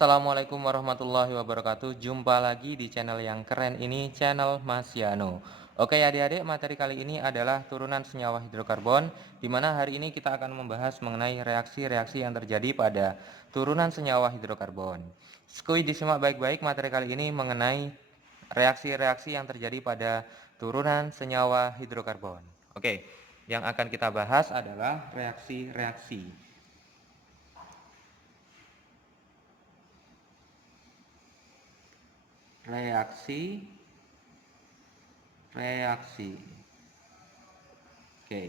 Assalamualaikum warahmatullahi wabarakatuh. Jumpa lagi di channel yang keren ini, channel Mas Yano. Oke adik-adik, materi kali ini adalah turunan senyawa hidrokarbon, di mana hari ini kita akan membahas mengenai reaksi-reaksi yang terjadi pada turunan senyawa hidrokarbon. Skui disimak baik-baik, materi kali ini mengenai reaksi-reaksi yang terjadi pada turunan senyawa hidrokarbon. Oke, yang akan kita bahas adalah reaksi-reaksi. Reaksi. Oke.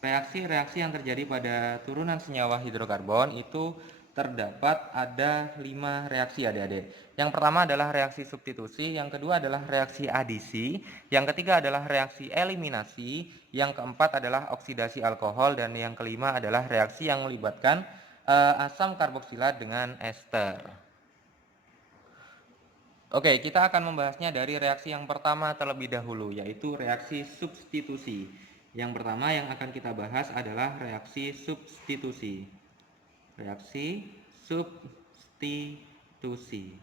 Reaksi-reaksi yang terjadi pada turunan senyawa hidrokarbon itu terdapat ada 5 reaksi adik-adik. Yang pertama adalah reaksi substitusi, yang kedua adalah reaksi adisi, yang ketiga adalah reaksi eliminasi, yang keempat adalah oksidasi alkohol, dan yang kelima adalah reaksi yang melibatkan asam karboksilat dengan ester. Oke, kita akan membahasnya dari reaksi yang pertama terlebih dahulu, yaitu reaksi substitusi. Yang pertama yang akan kita bahas adalah reaksi substitusi. Reaksi substitusi.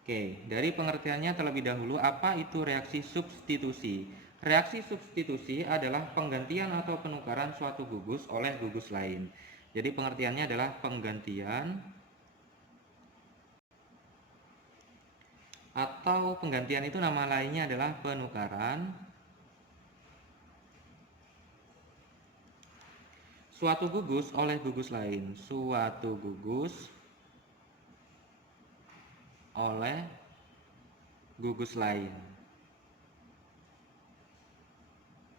Oke, dari pengertiannya terlebih dahulu, apa itu reaksi substitusi? Reaksi substitusi adalah penggantian atau penukaran suatu gugus oleh gugus lain. Jadi pengertiannya adalah penggantian atau penggantian itu nama lainnya adalah penukaran suatu gugus oleh gugus lain. Suatu gugus oleh gugus lain.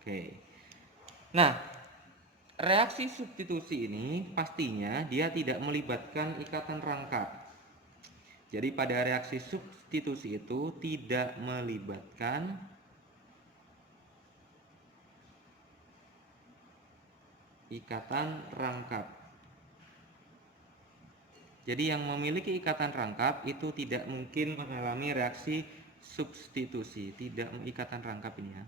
Oke. Nah, reaksi substitusi ini pastinya dia tidak melibatkan ikatan rangkap. Jadi pada reaksi substitusi itu tidak melibatkan ikatan rangkap. Jadi yang memiliki ikatan rangkap itu tidak mungkin mengalami reaksi substitusi, tidak ikatan rangkap ini ya.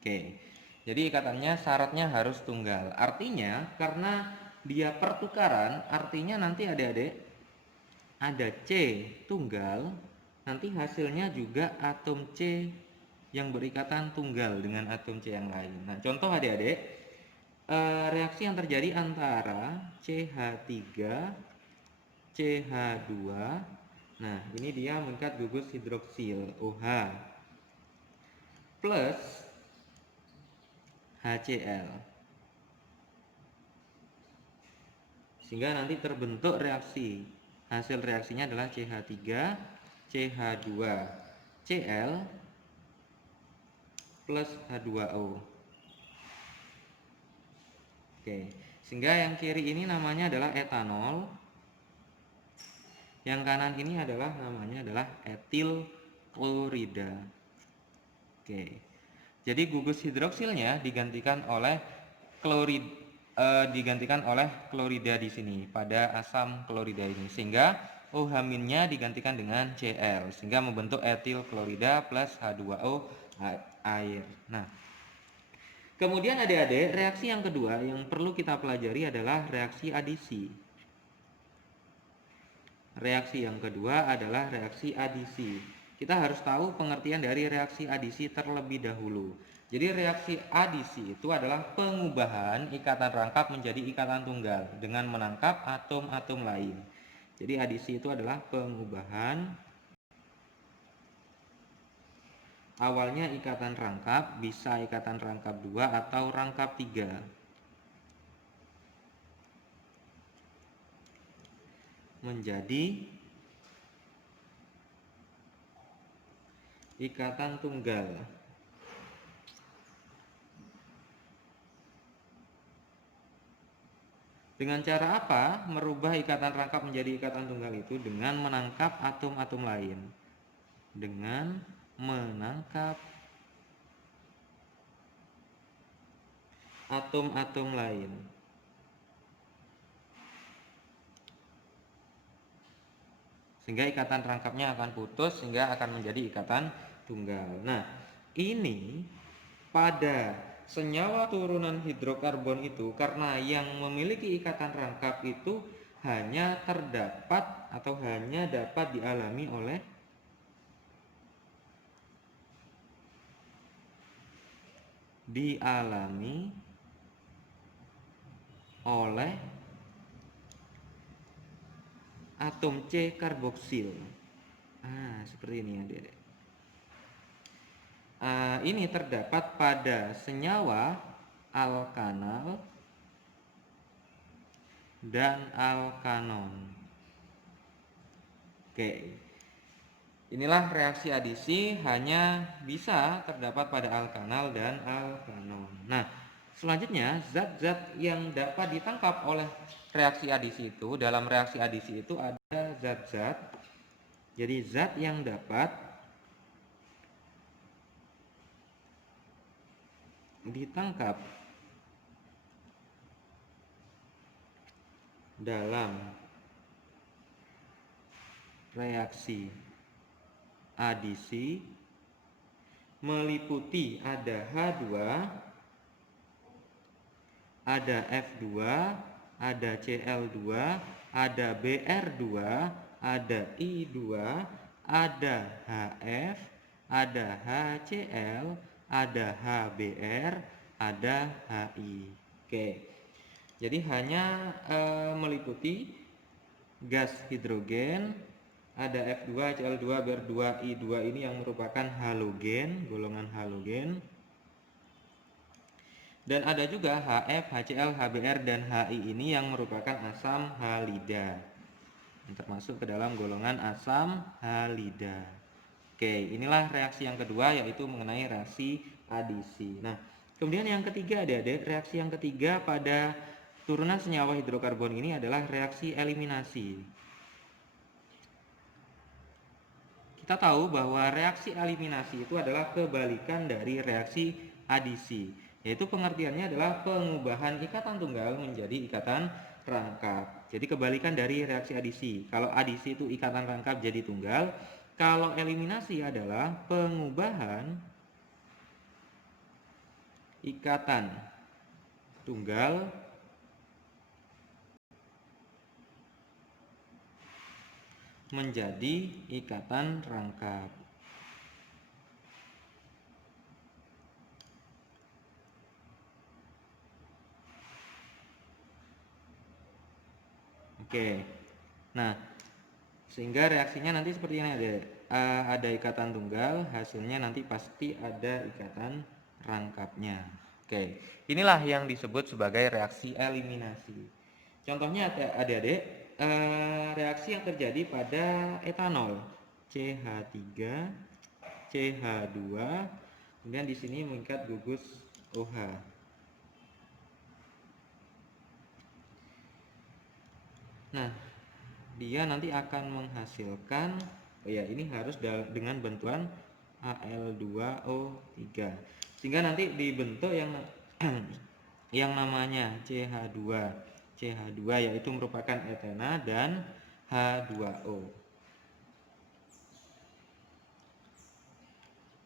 Oke. Jadi ikatannya syaratnya harus tunggal. Artinya karena dia pertukaran, artinya nanti adik-adik ada C tunggal, nanti hasilnya juga atom C yang berikatan tunggal dengan atom C yang lain. Nah, contoh adik-adik, reaksi yang terjadi antara CH3, CH2. Nah, ini dia mengikat gugus hidroksil OH plus HCl. Sehingga nanti terbentuk reaksi. Hasil reaksinya adalah CH3, CH2, Cl plus H2O. Oke, sehingga yang kiri ini namanya adalah etanol. Yang kanan ini adalah namanya adalah etil klorida. Oke. Jadi gugus hidroksilnya digantikan oleh klorida di sini pada asam klorida ini, sehingga OH-nya digantikan dengan Cl sehingga membentuk etil klorida plus H2O air. Nah, kemudian adik-adik, reaksi yang kedua yang perlu kita pelajari adalah reaksi adisi. Reaksi yang kedua adalah reaksi adisi. Kita harus tahu pengertian dari reaksi adisi terlebih dahulu. Jadi reaksi adisi itu adalah pengubahan ikatan rangkap menjadi ikatan tunggal dengan menangkap atom-atom lain. Jadi adisi itu adalah pengubahan awalnya ikatan rangkap, bisa ikatan rangkap 2 atau rangkap 3. Menjadi ikatan tunggal. Dengan cara apa merubah ikatan rangkap menjadi ikatan tunggal itu? Dengan menangkap atom-atom lain. Dengan menangkap atom-atom lain. Sehingga ikatan rangkapnya akan putus sehingga akan menjadi ikatan tunggal. Nah, ini pada senyawa turunan hidrokarbon itu karena yang memiliki ikatan rangkap itu hanya terdapat atau hanya dapat dialami oleh atom C karboksil. Seperti ini ya, Dek. Ini terdapat pada senyawa alkanal dan alkanon. Oke. Inilah reaksi adisi hanya bisa terdapat pada alkanal dan alkanon. Nah, selanjutnya zat-zat yang dapat ditangkap oleh reaksi adisi itu, dalam reaksi adisi itu ada zat-zat. Jadi zat yang dapat ditangkap dalam reaksi adisi meliputi ada H2, ada F2, ada Cl2, ada Br2, ada I2, ada HF, ada HCl, ada HBr, ada HI. Oke. Jadi hanya meliputi gas hidrogen, ada F2, Cl2, Br2, I2 ini yang merupakan halogen, golongan halogen. Dan ada juga HF, HCl, HBr, dan HI ini yang merupakan asam halida, yang termasuk ke dalam golongan asam halida. Oke, inilah reaksi yang kedua, yaitu mengenai reaksi adisi. Nah, kemudian yang ketiga adik-adik, reaksi yang ketiga pada turunan senyawa hidrokarbon ini adalah reaksi eliminasi. Kita tahu bahwa reaksi eliminasi itu adalah kebalikan dari reaksi adisi, yaitu pengertiannya adalah pengubahan ikatan tunggal menjadi ikatan rangkap. Jadi kebalikan dari reaksi adisi. Kalau adisi itu ikatan rangkap jadi tunggal, kalau eliminasi adalah pengubahan ikatan tunggal menjadi ikatan rangkap. Oke. Nah, sehingga reaksinya nanti seperti ini, ada ikatan tunggal, hasilnya nanti pasti ada ikatan rangkapnya. Oke, inilah yang disebut sebagai reaksi eliminasi. Contohnya adik-adik, reaksi yang terjadi pada etanol, CH3, CH2, kemudian di sini mengikat gugus OH. Nah, dia nanti akan menghasilkan, ini harus dengan bantuan Al2O3, sehingga nanti dibentuk yang yang namanya CH2 yaitu merupakan etena dan H2O.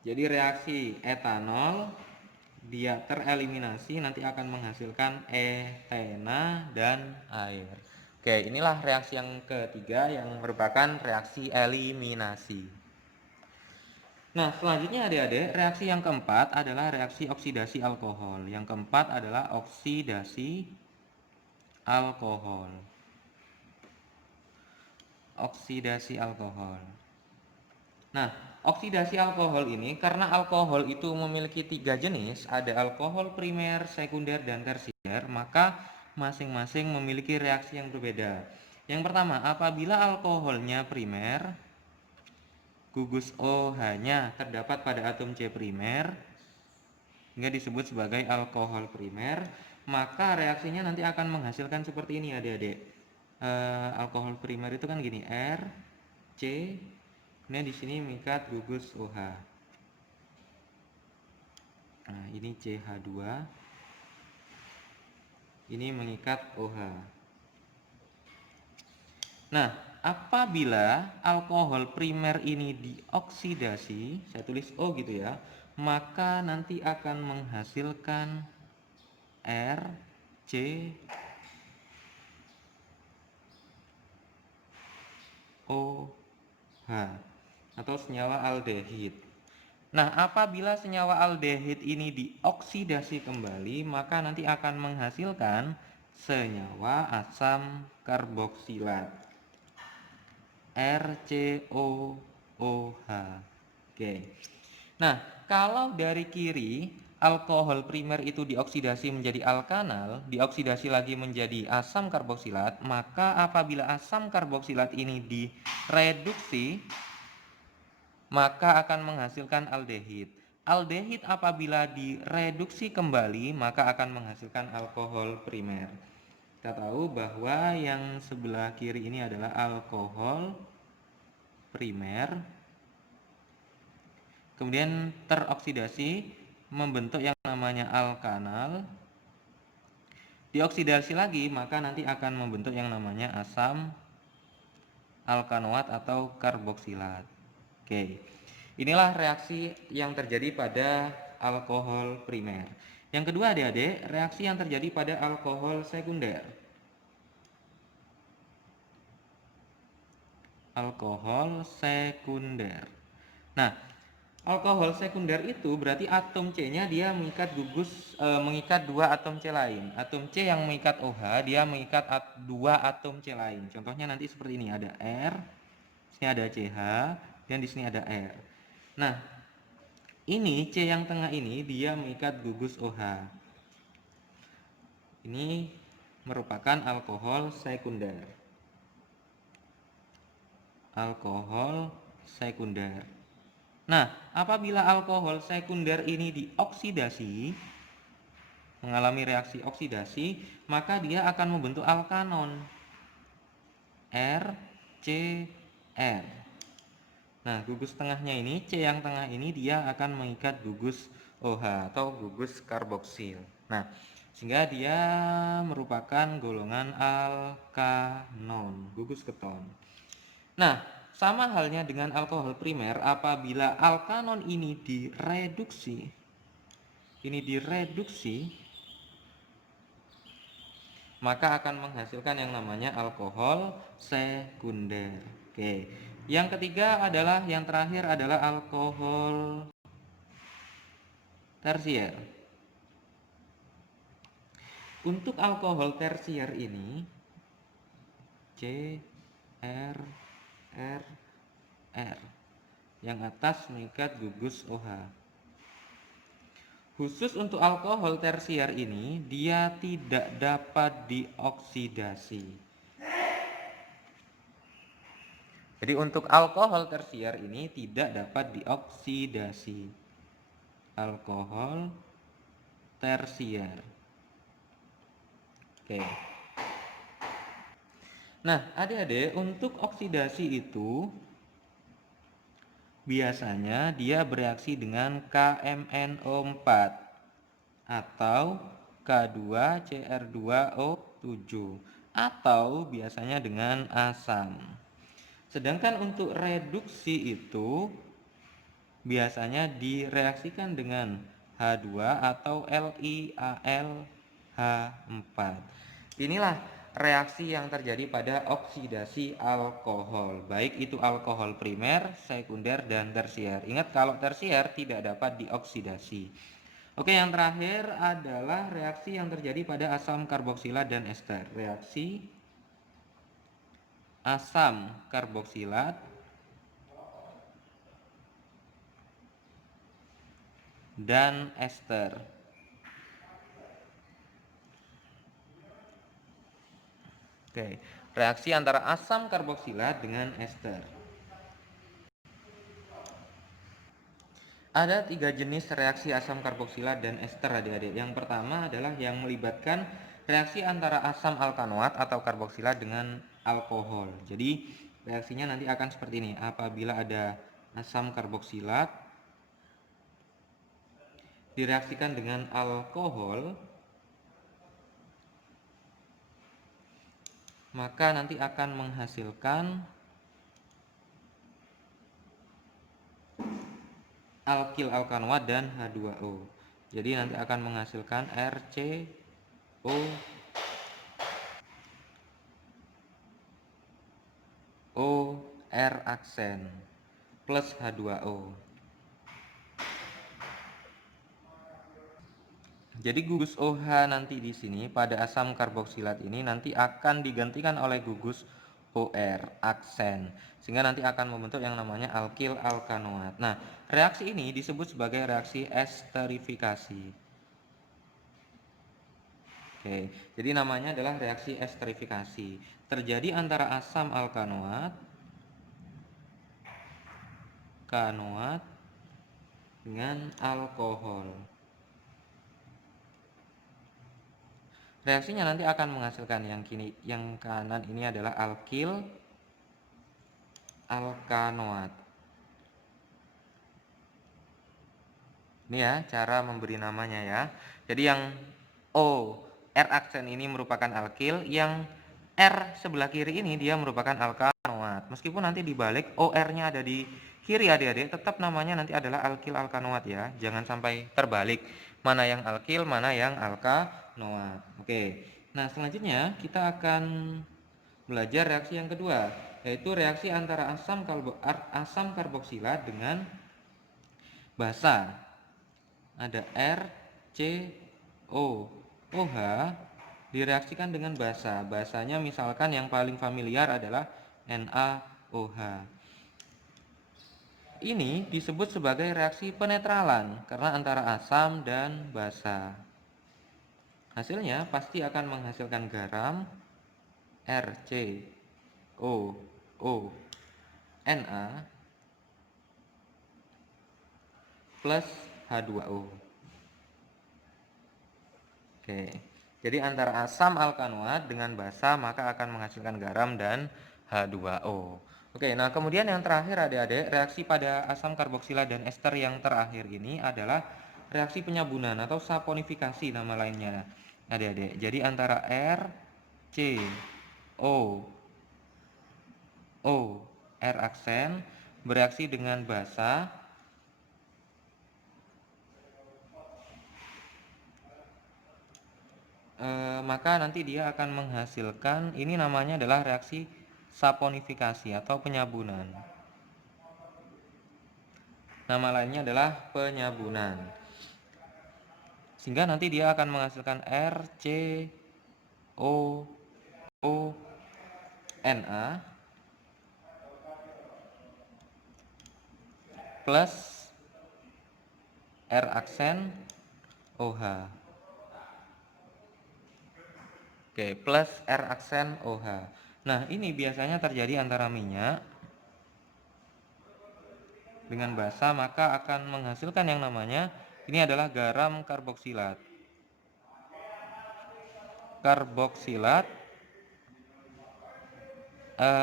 Jadi reaksi etanol dia tereliminasi nanti akan menghasilkan etena dan air. Oke, inilah reaksi yang ketiga yang merupakan reaksi eliminasi. Nah, selanjutnya adik-adik, reaksi yang keempat adalah reaksi oksidasi alkohol. Yang keempat adalah oksidasi alkohol. Oksidasi alkohol. Nah, oksidasi alkohol ini karena alkohol itu memiliki 3 jenis, ada alkohol primer, sekunder, dan tersier, maka masing-masing memiliki reaksi yang berbeda. Yang pertama, apabila alkoholnya primer, gugus OH-nya terdapat pada atom C primer, hingga disebut sebagai alkohol primer, maka reaksinya nanti akan menghasilkan seperti ini adik-adik. Alkohol primer itu kan gini, R, C, kemudian di sini mengikat gugus OH. Nah, ini CH2. Ini mengikat OH. Nah, apabila alkohol primer ini dioksidasi, saya tulis O gitu ya, maka nanti akan menghasilkan R, C, OH atau senyawa aldehid. Nah, apabila senyawa aldehid ini dioksidasi kembali, maka nanti akan menghasilkan senyawa asam karboksilat, RCOOH. Oke. Nah, kalau dari kiri alkohol primer itu dioksidasi menjadi alkanal, dioksidasi lagi menjadi asam karboksilat, maka apabila asam karboksilat ini direduksi, maka akan menghasilkan aldehid. Aldehid apabila direduksi kembali, maka akan menghasilkan alkohol primer. Kita tahu bahwa yang sebelah kiri ini adalah alkohol primer, kemudian teroksidasi membentuk yang namanya alkanal, dioksidasi lagi maka nanti akan membentuk yang namanya asam alkanoat atau karboksilat. Oke, inilah reaksi yang terjadi pada alkohol primer. Yang kedua adik-adik, reaksi yang terjadi pada alkohol sekunder. Alkohol sekunder. Nah, alkohol sekunder itu berarti atom C-nya dia mengikat dua atom C lain. Atom C yang mengikat OH, dia mengikat dua atom C lain. Contohnya nanti seperti ini, ada R, di sini ada CH, dan di sini ada R. Nah, ini C yang tengah ini dia mengikat gugus OH. Ini merupakan alkohol sekunder. Alkohol sekunder. Nah, apabila alkohol sekunder ini dioksidasi, mengalami reaksi oksidasi, maka dia akan membentuk alkanon, RCR. Nah, gugus tengahnya ini, C yang tengah ini dia akan mengikat gugus OH atau gugus karboksil. Nah, sehingga dia merupakan golongan alkanon, gugus keton. Nah, sama halnya dengan alkohol primer, apabila alkanon ini direduksi, maka akan menghasilkan yang namanya alkohol sekunder. Oke. Yang ketiga adalah, yang terakhir adalah alkohol tersier. Untuk alkohol tersier ini C, R, R, R. Yang atas mengikat gugus OH. Khusus untuk alkohol tersier ini, dia tidak dapat dioksidasi. Jadi untuk alkohol tersier ini tidak dapat dioksidasi. Alkohol tersier. Oke. Nah, adik-adik, untuk oksidasi itu biasanya dia bereaksi dengan KMNO4 atau K2CR2O7 atau biasanya dengan asam. Sedangkan untuk reduksi itu biasanya direaksikan dengan H2 atau LiAlH4. Inilah reaksi yang terjadi pada oksidasi alkohol, baik itu alkohol primer, sekunder, dan tersier. Ingat, kalau tersier tidak dapat dioksidasi. Oke, yang terakhir adalah reaksi yang terjadi pada asam karboksilat dan ester. Reaksi asam karboksilat dan ester. Oke, reaksi antara asam karboksilat dengan ester. Ada 3 jenis reaksi asam karboksilat dan ester adik-adik. Yang pertama adalah yang melibatkan reaksi antara asam alkanoat atau karboksilat dengan alkohol. Jadi reaksinya nanti akan seperti ini. Apabila ada asam karboksilat direaksikan dengan alkohol, maka nanti akan menghasilkan alkil alkanoat dan H2O. Jadi nanti akan menghasilkan RCO R aksen plus H2O. Jadi gugus OH nanti di sini pada asam karboksilat ini nanti akan digantikan oleh gugus OR aksen, sehingga nanti akan membentuk yang namanya alkil alkanoat. Nah, reaksi ini disebut sebagai reaksi esterifikasi. Oke, jadi namanya adalah reaksi esterifikasi. Terjadi antara asam alkanoat dengan alkohol. Reaksinya nanti akan menghasilkan yang kanan ini adalah alkil alkanoat. Ini ya cara memberi namanya ya. Jadi yang O R aksen ini merupakan alkil, yang R sebelah kiri ini dia merupakan alkanoat. Meskipun nanti dibalik OR-nya ada di kiri adik-adik, tetap namanya nanti adalah alkil alkanoat ya. Jangan sampai terbalik. Mana yang alkil, mana yang alkanoat. Oke. Nah, selanjutnya kita akan belajar reaksi yang kedua, yaitu reaksi antara asam karboksilat dengan basa. Ada R, C, O. OH direaksikan dengan basa. Basanya misalkan yang paling familiar adalah NaOH. Ini disebut sebagai reaksi penetralan karena antara asam dan basa. Hasilnya pasti akan menghasilkan garam RCOO Na plus H2O. Oke, jadi antara asam alkanoat dengan basa maka akan menghasilkan garam dan H2O. Oke, nah kemudian yang terakhir adik-adik, reaksi pada asam karboksilat dan ester yang terakhir ini adalah reaksi penyabunan atau saponifikasi nama lainnya adik-adik. Jadi antara R, C, O, R aksen bereaksi dengan basa maka nanti dia akan menghasilkan, ini namanya adalah reaksi saponifikasi atau penyabunan. Nama lainnya adalah penyabunan. Sehingga nanti dia akan menghasilkan RCOO Na plus R aksen OH. Oke, plus R aksen OH. Nah, ini biasanya terjadi antara minyak dengan basa, maka akan menghasilkan yang namanya, ini adalah garam karboksilat.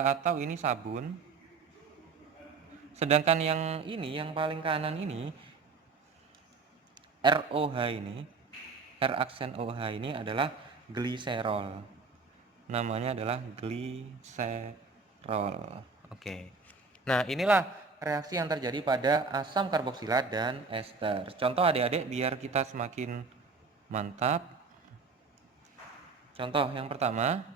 Atau ini sabun. Sedangkan yang ini, yang paling kanan ini, ROH ini, R aksen OH ini adalah gliserol. Namanya adalah gliserol. Oke. Nah, inilah reaksi yang terjadi pada asam karboksilat dan ester. Contoh adik-adik biar kita semakin mantap. Contoh yang pertama,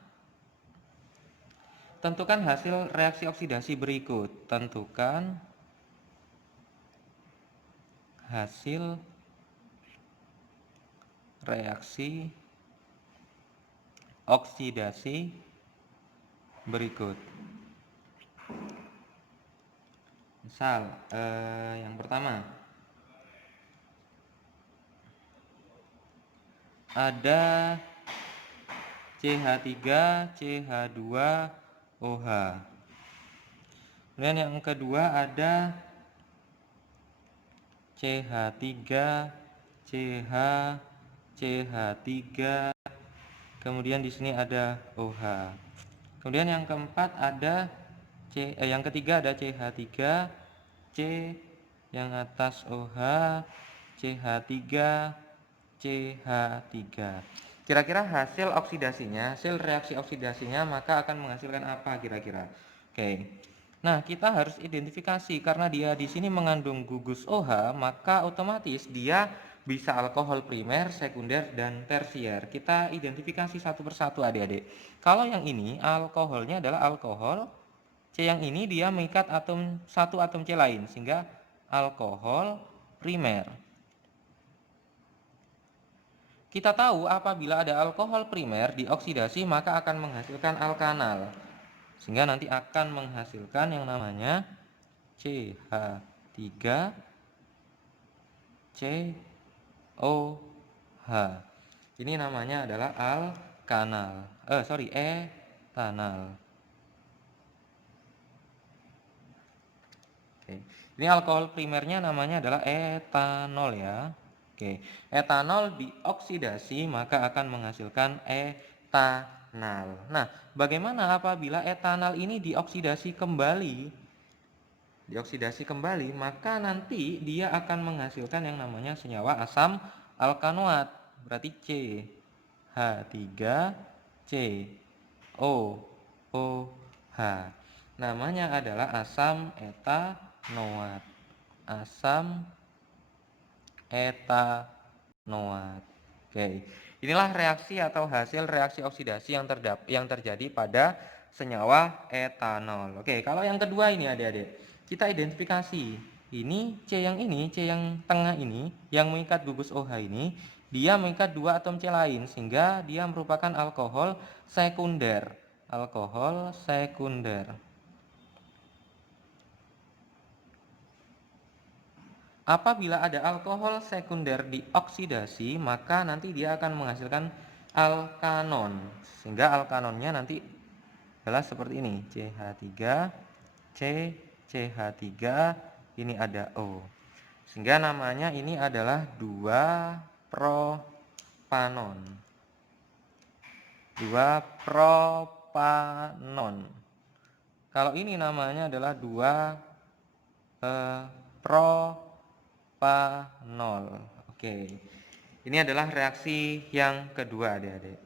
tentukan hasil reaksi oksidasi berikut. Tentukan hasil reaksi oksidasi berikut. Misal yang pertama ada CH3 CH2OH. Kemudian yang kedua ada CH3 CH CH3, kemudian di sini ada OH. Kemudian yang keempat ada yang ketiga ada CH3 C, yang atas OH, CH3 CH3. Kira-kira hasil oksidasinya, hasil reaksi oksidasinya maka akan menghasilkan apa kira-kira? Oke. Nah, kita harus identifikasi karena dia di sini mengandung gugus OH, maka otomatis dia bisa alkohol primer, sekunder, dan tersier. Kita identifikasi satu persatu adik-adik. Kalau yang ini alkoholnya adalah alkohol C yang ini dia mengikat satu atom C lain, sehingga alkohol primer. Kita tahu apabila ada alkohol primer dioksidasi maka akan menghasilkan alkanal, sehingga nanti akan menghasilkan yang namanya CH3COH. Ini namanya adalah etanal. Oke. Ini alkohol primernya namanya adalah etanol ya. Oke. Etanol dioksidasi maka akan menghasilkan etanal. Nah, bagaimana apabila etanal ini dioksidasi kembali? Dioksidasi kembali, maka nanti dia akan menghasilkan yang namanya senyawa asam alkanoat. Berarti CH3COOH. Namanya adalah asam etanoat. Asam etanoat. Oke. Inilah reaksi atau hasil reaksi oksidasi yang terjadi pada senyawa etanol. Oke, kalau yang kedua ini adik-adik, kita identifikasi. Ini C yang tengah ini, yang mengikat gugus OH ini, dia mengikat dua atom C lain, sehingga dia merupakan alkohol sekunder. Alkohol sekunder. Apabila ada alkohol sekunder dioksidasi, maka nanti dia akan menghasilkan alkanon. Sehingga alkanonnya nanti adalah seperti ini. CH3, CH3, ini ada O. Sehingga namanya ini adalah 2-propanon. 2-propanon. Kalau ini namanya adalah 2-propanol. Oke. Ini adalah reaksi yang kedua, adik-adik.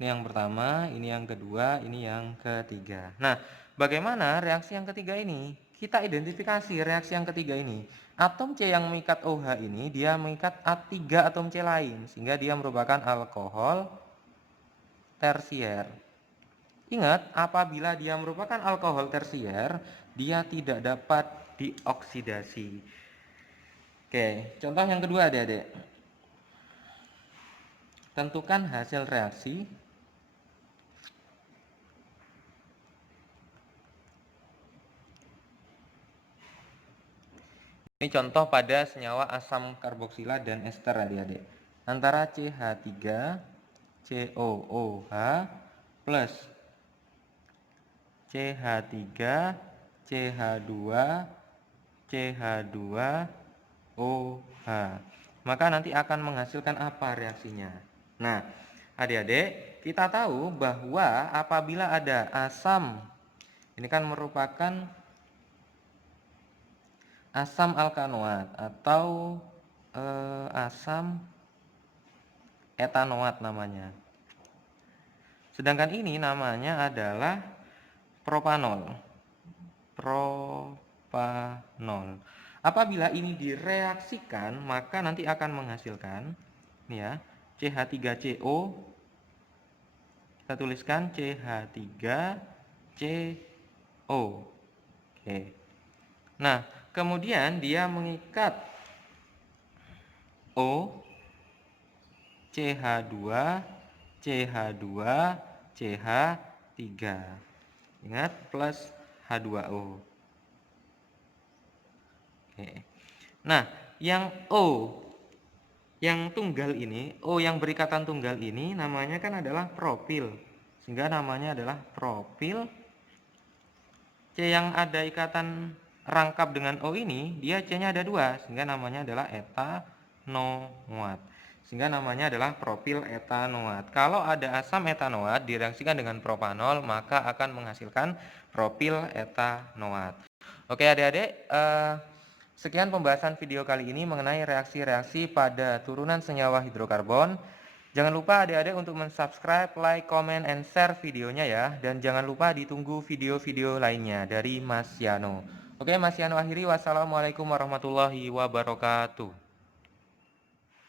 Ini yang pertama, ini yang kedua, ini yang ketiga. Nah, bagaimana reaksi yang ketiga ini? Kita identifikasi reaksi yang ketiga ini. Atom C yang mengikat OH ini, dia mengikat 3 atom C lain, sehingga dia merupakan alkohol tersier. Ingat, apabila dia merupakan alkohol tersier, dia tidak dapat dioksidasi. Oke, contoh yang kedua adik-adik. Tentukan hasil reaksi. Ini contoh pada senyawa asam karboksila dan ester adik-adik. Antara CH3COOH plus CH3CH2CH2OH. Maka nanti akan menghasilkan apa reaksinya? Nah, adik-adik, kita tahu bahwa apabila ada asam, ini kan merupakan asam alkanoat atau asam etanoat namanya. Sedangkan ini namanya adalah propanol. Propanol. Apabila ini direaksikan, maka nanti akan menghasilkan ini ya, CH3CO. Kita tuliskan CH3CO. Oke. Nah, kemudian dia mengikat O, CH2, CH2, CH3. Ingat, plus H2O. Oke. Nah, yang O, yang tunggal ini, O yang berikatan tunggal ini namanya kan adalah propil. Sehingga namanya adalah propil. C yang ada ikatan rangkap dengan O ini, dia C-nya ada 2, sehingga namanya adalah etanoat. Sehingga namanya adalah propil etanoat. Kalau ada asam etanoat direaksikan dengan propanol, maka akan menghasilkan propil etanoat. Oke adik-adik, sekian pembahasan video kali ini mengenai reaksi-reaksi pada turunan senyawa hidrokarbon. Jangan lupa adik-adik untuk mensubscribe, like, comment, and share videonya ya. Dan jangan lupa ditunggu video-video lainnya dari Mas Yano. Oke, Mas Yano akhiri. Wassalamualaikum warahmatullahi wabarakatuh.